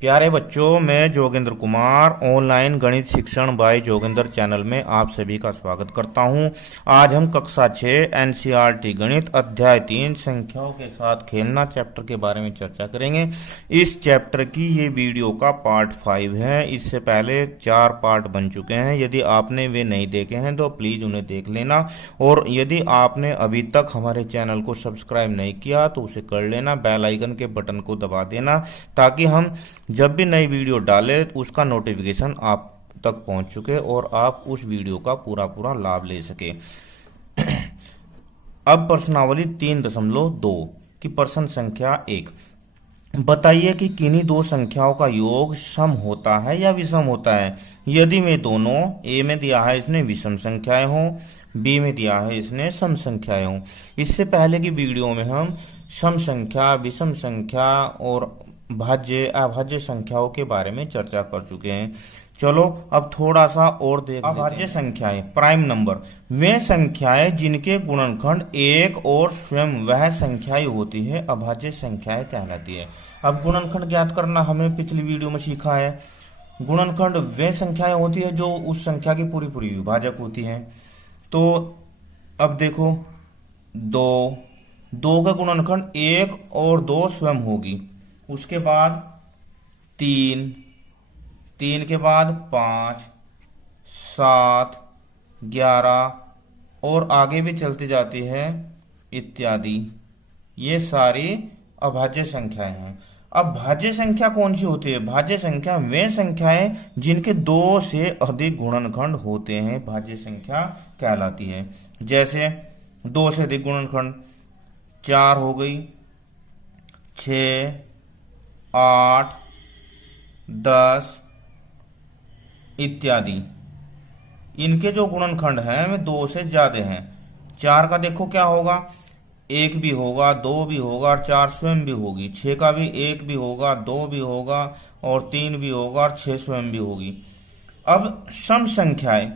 प्यारे बच्चों, मैं जोगेंद्र कुमार ऑनलाइन गणित शिक्षण बाय जोगेंद्र चैनल में आप सभी का स्वागत करता हूं। आज हम कक्षा 6 एनसीईआरटी गणित अध्याय 3 संख्याओं के साथ खेलना चैप्टर के बारे में चर्चा करेंगे। इस चैप्टर की ये वीडियो का पार्ट 5 है। इससे पहले 4 पार्ट बन चुके हैं। यदि आपने वे नहीं देखे हैं तो प्लीज़ उन्हें देख लेना, और यदि आपने अभी तक हमारे चैनल को सब्सक्राइब नहीं किया तो उसे कर लेना। बेल आइकन के बटन को दबा देना ताकि हम जब भी नई वीडियो डाले उसका नोटिफिकेशन आप तक पहुंच चुके और आप उस वीडियो का पूरा लाभ ले सके। अब प्रश्नावली 3.2 की प्रश्न संख्या 1, बताइए कि किन्हीं दो संख्याओं का योग सम होता है या विषम होता है यदि वे दोनों, ए में दिया है इसने विषम संख्याएं हों, बी में दिया है इसने सम संख्याएं हों। इससे पहले की वीडियो में हम सम संख्या, विषम संख्या और भाज्य अभाज्य संख्याओं के बारे में चर्चा कर चुके हैं। चलो अब थोड़ा सा और देख लेते हैं। अभाज्य संख्याएं, प्राइम नंबर, वे संख्याएं जिनके गुणनखंड एक और स्वयं वह संख्याएं होती है अभाज्य संख्याएं कहलाती है। अब गुणनखंड ज्ञात करना हमें पिछली वीडियो में सीखा है। गुणनखंड वे संख्याएं होती है जो उस संख्या की पूरी विभाजक होती है। तो अब देखो, दो का गुणनखंड 1 और 2 स्वयं होगी, उसके बाद 3 के बाद 5, 7, 11 और आगे भी चलती जाती है इत्यादि। ये सारी अभाज्य संख्याएं हैं। अब भाज्य संख्या कौन सी होती है? भाज्य संख्या वे संख्याएं जिनके 2 से अधिक गुणनखंड होते हैं भाज्य संख्या कहलाती है। जैसे 2 से अधिक गुणनखंड 4 हो गई, 6, 8, 10 इत्यादि। इनके जो गुणनखंड हैं वे 2 से ज्यादा हैं। 4 का देखो क्या होगा, 1 भी होगा, 2 भी होगा और 4 स्वयं भी होगी। 6 का भी 1 भी होगा, 2 भी होगा और 3 भी होगा और 6 स्वयं भी होगी। अब सम संख्याएं,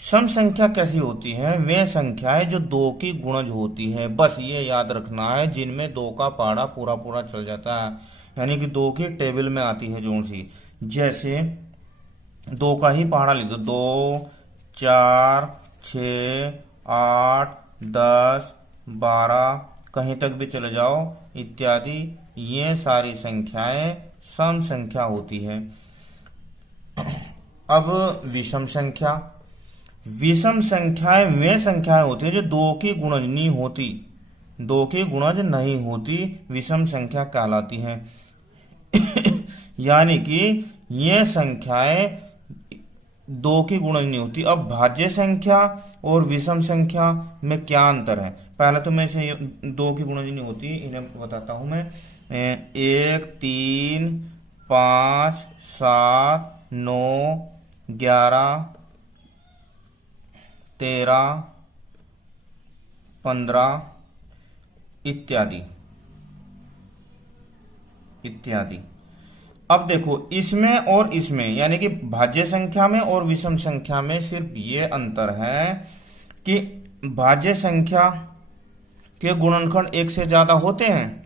सम संख्या कैसी होती है? वे संख्याएं जो 2 की गुणज होती है। बस ये याद रखना है, जिनमें 2 का पहाड़ा पूरा चल जाता है, यानी कि 2 की टेबल में आती है जोन सी। जैसे 2 का ही पहाड़ा लिख दो, 2, 4, 6, 8, 10, 12, कहीं तक भी चले जाओ इत्यादि। ये सारी संख्याएं सम संख्या होती है। अब विषम संख्या, विषम संख्याएं वे संख्याएं होती है जो 2 की गुणज नहीं होती, 2 की गुणज नहीं होती, विषम संख्या कहलाती हैं। यानी कि ये संख्याएं 2 की गुणज नहीं होती। अब भाज्य संख्या और विषम संख्या में क्या अंतर है? पहले तो मैं इसे 2 की गुणज नहीं होती इन्हें बताता हूं मैं। 1, 3, 5, 7, 9, 11, 13, 15 इत्यादि। अब देखो, इसमें और इसमें यानी कि भाज्य संख्या में और विषम संख्या में सिर्फ ये अंतर है कि भाज्य संख्या के गुणनखंड 1 से ज्यादा होते हैं,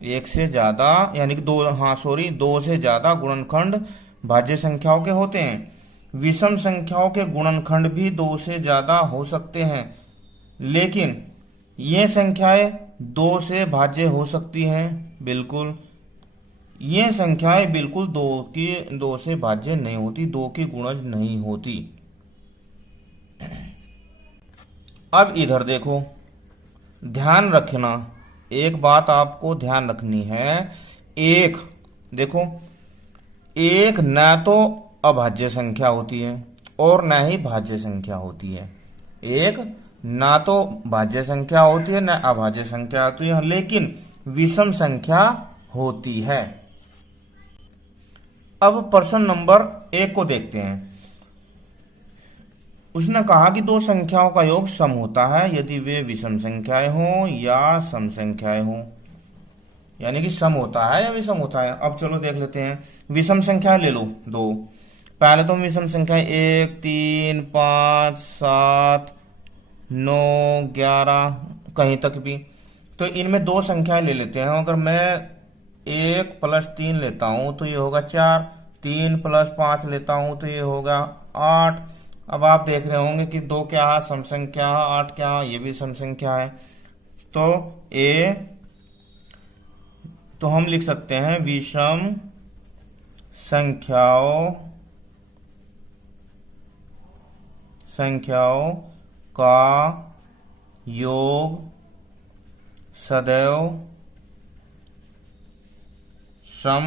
1 से ज्यादा यानी कि 2 से ज्यादा गुणनखंड भाज्य संख्याओं के होते हैं। विषम संख्याओं के गुणनखंड भी 2 से ज्यादा हो सकते हैं, लेकिन ये संख्याएं 2 से भाज्य हो सकती हैं। बिल्कुल, ये संख्याएं बिल्कुल 2 से भाज्य नहीं होती, 2 की गुणज नहीं होती। अब इधर देखो, ध्यान रखना, एक बात आपको ध्यान रखनी है। एक देखो, एक न तो अभाज्य संख्या होती है और न ही भाज्य संख्या होती है। एक ना तो भाज्य संख्या होती है न अभाज्य संख्या होती है, लेकिन विषम संख्या होती है। अब प्रश्न नंबर 1 को देखते हैं। उसने कहा कि 2 संख्याओं का योग सम होता है यदि वे विषम संख्याएं हों या सम संख्याएं हों। यानी कि सम होता है या विषम होता है। अब चलो देख लेते हैं। विषम संख्याएं ले लो 2। पहले तो विषम संख्याएं 1, 3, 5, 7, 9, 11 कहीं तक भी। तो इनमें 2 संख्याएं ले लेते हैं। अगर मैं 1 प्लस 3 लेता हूं तो ये होगा 4, 3 प्लस 5 लेता हूं तो ये होगा 8। अब आप देख रहे होंगे कि 2 क्या है, सम संख्या, 8 क्या है, ये भी सम संख्या है। तो हम लिख सकते हैं विषम संख्याओं का योग सदैव सम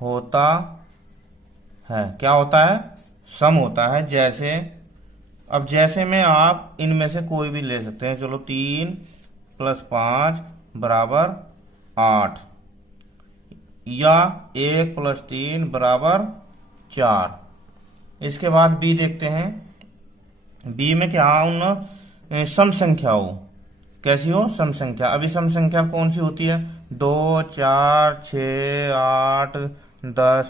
होता है। क्या होता है? सम होता है। जैसे में आप इनमें से कोई भी ले सकते हैं। चलो 3 प्लस 5 बराबर 8, या 1 प्लस 3 बराबर 4। इसके बाद बी देखते हैं। बी में क्या उन सम संख्याओं, कैसी हो? सम संख्या। अभी सम संख्या कौन सी होती है? 2, 4, 6, 8, 10।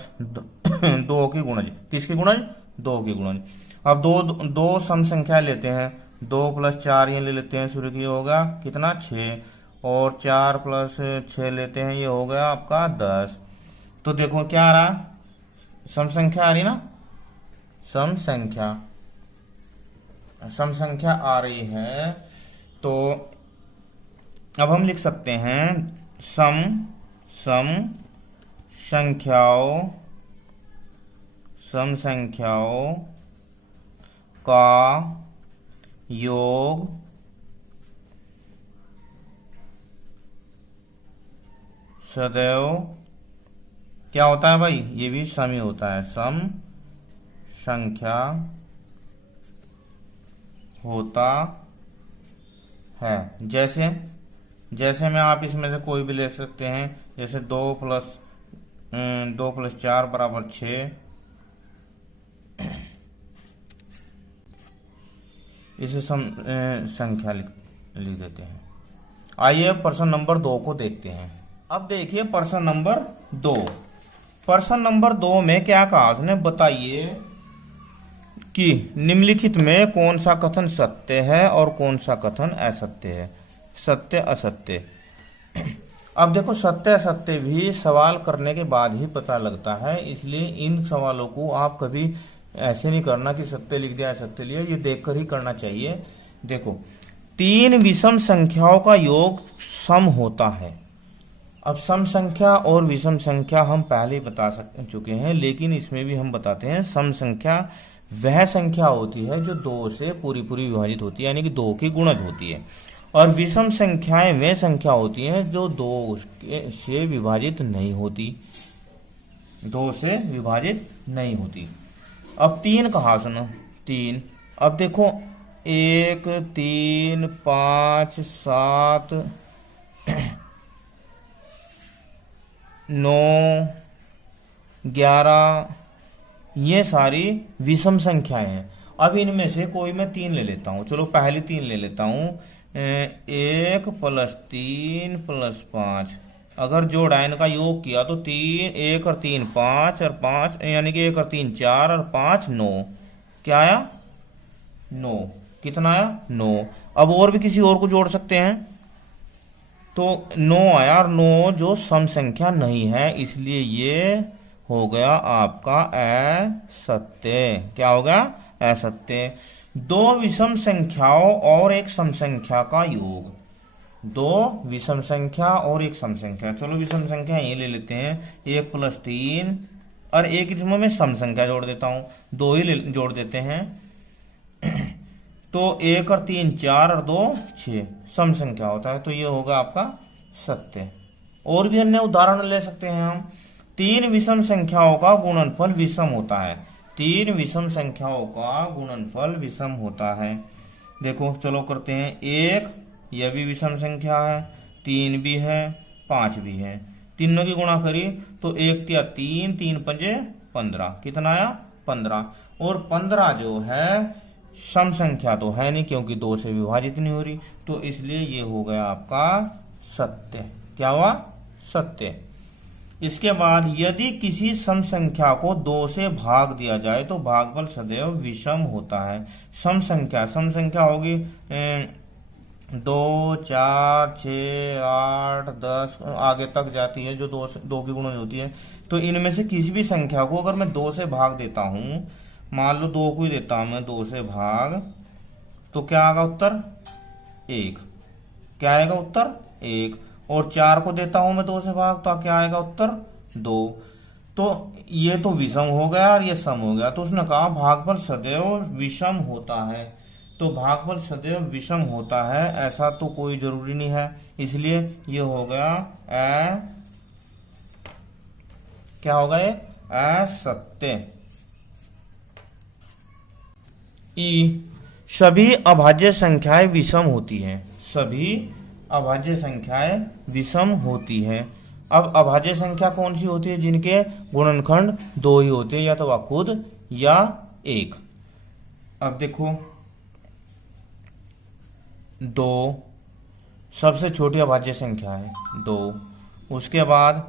2 की गुणज। किसकी गुणज? 2 की गुणज। अब दो सम संख्या लेते हैं। 2 प्लस 4 ये ले लेते हैं, सूर्य की होगा कितना? 6। और 4 प्लस 6 लेते हैं, ये हो गया आपका 10। तो देखो क्या आ रहा? सम संख्या आ रही ना? सम संख्या आ रही है। तो अब हम लिख सकते हैं सम संख्याओं का योग सदैव क्या होता है भाई? ये भी सम ही होता है। सम संख्या होता है। जैसे में आप इसमें से कोई भी ले सकते हैं। जैसे 2 प्लस 4 बराबर 6। इसे संख्या लिख देते हैं। आइए प्रश्न नंबर 2 को देखते हैं। अब देखिए प्रश्न नंबर 2। प्रश्न नंबर 2 में क्या कहा उसने? बताइए कि निम्नलिखित में कौन सा कथन सत्य है और कौन सा कथन असत्य है। सत्य असत्य। अब देखो सत्य असत्य भी सवाल करने के बाद ही पता लगता है, इसलिए इन सवालों को आप कभी ऐसे नहीं करना कि सत्य लिख दिया असत्य लिया, ये देखकर ही करना चाहिए। देखो 3 विषम संख्याओं का योग सम होता है। अब सम संख्या और विषम संख्या हम पहले ही बता चुके हैं, लेकिन इसमें भी हम बताते हैं। सम संख्या वह संख्या होती है जो 2 से पूरी विभाजित होती है, यानी कि 2 की गुणज होती है। और विषम संख्याएं वे संख्या होती हैं जो 2 से विभाजित नहीं होती। 2 से विभाजित नहीं होती। अब 3 कहा सुनो? 3। अब देखो 1, 3, 5, 7, 9, 11 ये सारी विषम संख्याएं हैं। अब इनमें से कोई मैं 3 ले लेता हूं। चलो पहली 3 ले लेता हूं। 1 प्लस 3 प्लस 5। अगर जोड़ा इनका योग किया तो 3, 1 और 3 5 और 5, यानी कि 1 और 3 4 और 5 9। क्या आया? 9। कितना आया? 9। अब और भी किसी और को जोड़ सकते हैं तो 9 आया, और 9 जो सम संख्या नहीं है, इसलिए ये हो गया आपका असत्य। क्या होगा? असत्य। 2 विषम संख्याओं और एक सम संख्या का योग। 2 विषम संख्या और एक सम संख्या। चलो विषम संख्या ये ले लेते हैं। 1 प्लस 3 और एक इसमें मैं सम संख्या जोड़ देता हूं। 2 ही जोड़ देते हैं। तो 1 और 3 4 और 2 6 सम संख्या होता है। तो ये होगा आपका सत्य। और भी अन्य उदाहरण ले सकते हैं हम। 3 विषम संख्याओं का गुणनफल विषम होता है। 3 विषम संख्याओं का गुणनफल विषम होता है। देखो चलो करते हैं। 1 यह भी विषम संख्या है, 3 भी है, 5 भी है। तीनों की गुणा करी तो 1 तिया 3, 3 पंजे 15। कितना आया? 15। और 15 जो है सम संख्या तो है नहीं, क्योंकि 2 से विभाजित नहीं हो रही, तो इसलिए ये हो गया आपका सत्य। क्या हुआ? सत्य। इसके बाद यदि किसी सम संख्या को 2 से भाग दिया जाए तो भागफल सदैव विषम होता है। सम संख्या होगी 2, 4, 6, 8, 10 आगे तक जाती है, जो दो की गुणन होती है। तो इनमें से किसी भी संख्या को अगर मैं 2 से भाग देता हूं, मान लो 2 को ही देता हूं मैं 2 से भाग, तो क्या आएगा उत्तर 1। क्या आएगा उत्तर 1। और 4 को देता हूं मैं 2 से भाग, तो क्या आएगा उत्तर 2। तो ये तो विषम हो गया और ये सम हो गया। तो उसने कहा भागफल सदैव विषम होता है। तो भागफल सदैव विषम होता है ऐसा तो कोई जरूरी नहीं है, इसलिए ये हो गया क्या होगा ये असत्य। ई सभी अभाज्य संख्याएं विषम होती हैं। सभी अभाज्य संख्याएं विषम होती है। अब अभाज्य संख्या कौन सी होती है? जिनके गुणनखंड 2 ही होते हैं, या तो वह खुद या 1। अब देखो 2 सबसे छोटी अभाज्य संख्या है 2। उसके बाद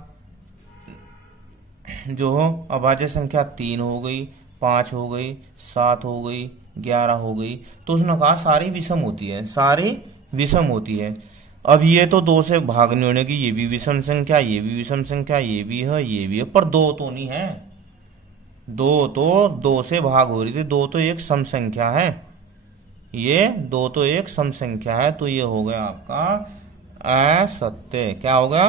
जो हो अभाज्य संख्या 3 हो गई, 5 हो गई, 7 हो गई, 11 हो गई। तो उसने कहा सारी विषम होती है, सारी विषम होती है। अब ये तो 2 से भाग नहीं होने की, ये भी विषम संख्या, ये भी विषम संख्या, ये भी है, ये भी है, पर 2 तो नहीं है। 2 तो 2 से भाग हो रही थी, 2 तो एक सम संख्या है, ये 2 तो एक सम संख्या है। तो ये हो गया आपका असत्य। क्या हो गया?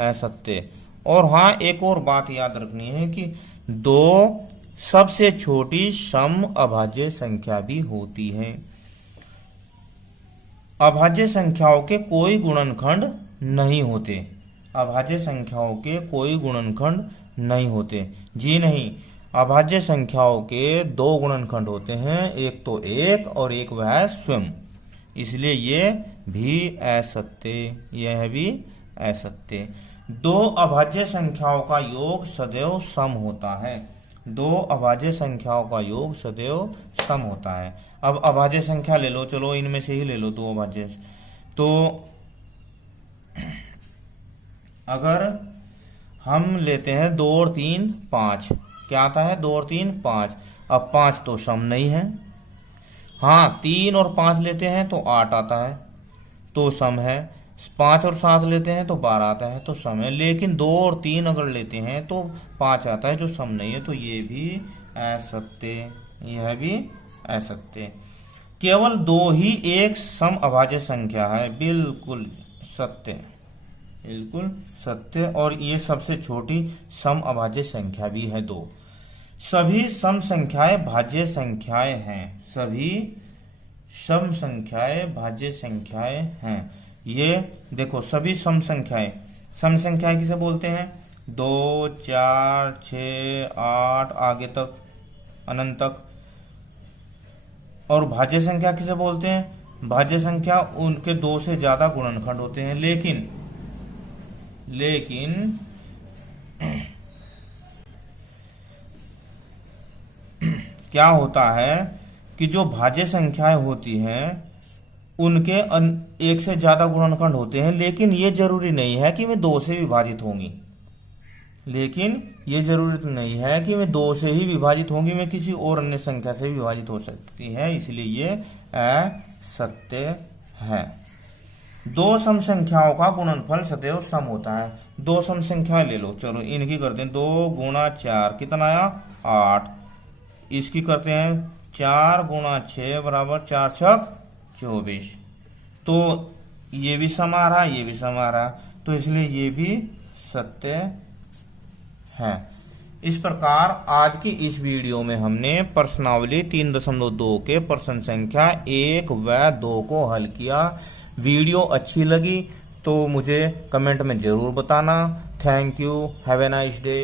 असत्य। और हाँ, एक और बात याद रखनी है कि 2 सबसे छोटी सम अभाज्य संख्या भी होती है। अभाज्य संख्याओं के कोई गुणनखंड नहीं होते। अभाज्य संख्याओं के कोई गुणनखंड नहीं होते जी नहीं। अभाज्य संख्याओं के 2 गुणनखंड होते हैं, एक तो 1 और एक वह स्वयं। इसलिए ये भी असत्य, यह भी असत्य। 2 अभाज्य संख्याओं का योग सदैव सम होता है। 2 अभाज्य संख्याओं का योग सदैव सम होता है। अब अभाज्य संख्या ले लो, चलो इनमें से ही ले लो 2 अभाज्य। तो अगर हम लेते हैं 2 और 3 5, क्या आता है? 2 और 3 5। अब 5 तो सम नहीं है। हाँ, 3 और 5 लेते हैं तो 8 आता है, तो सम है। 5 और 7 लेते हैं तो 12 आता है, तो सम है। लेकिन 2 और 3 अगर लेते हैं तो 5 आता है, जो सम नहीं है। तो ये भी असत्य, यह भी असत्य। केवल 2 ही एक सम अभाज्य संख्या है। बिल्कुल सत्य, बिल्कुल सत्य। और ये सबसे छोटी सम अभाज्य संख्या भी है 2। सभी सम संख्याएं भाज्य संख्याएं हैं। सभी सम संख्याएं भाज्य संख्याएं हैं। ये देखो सभी सम संख्याएं किसे बोलते हैं? 2, 4, 6, 8 आगे तक, अनंत तक। और भाज्य संख्या किसे बोलते हैं? भाज्य संख्या उनके 2 से ज्यादा गुणनखंड होते हैं। लेकिन क्या होता है कि जो भाज्य संख्याएं होती हैं उनके 1 से ज्यादा गुणनखंड होते हैं, लेकिन ये जरूरी नहीं है कि वे 2 से विभाजित होंगी। लेकिन ये जरूरी नहीं है कि वे 2 से ही विभाजित होंगी, में किसी और अन्य संख्या से विभाजित हो सकती है। इसलिए ये असत्य है। 2 सम संख्याओं का गुणनफल सदैव सम होता है। 2 सम संख्याएं ले लो, चलो इनकी करते हैं। 2 गुणा 4 कितना आया? 8। इसकी करते हैं 4 गुणा 6 बराबर 4 छक 24। तो ये भी सम आ रहा है, ये भी सम आ रहा है, तो इसलिए ये भी सत्य है। इस प्रकार आज की इस वीडियो में हमने प्रश्नावली 3.2 के प्रश्न संख्या 1 व 2 को हल किया। वीडियो अच्छी लगी तो मुझे कमेंट में जरूर बताना। Thank you, have a nice day.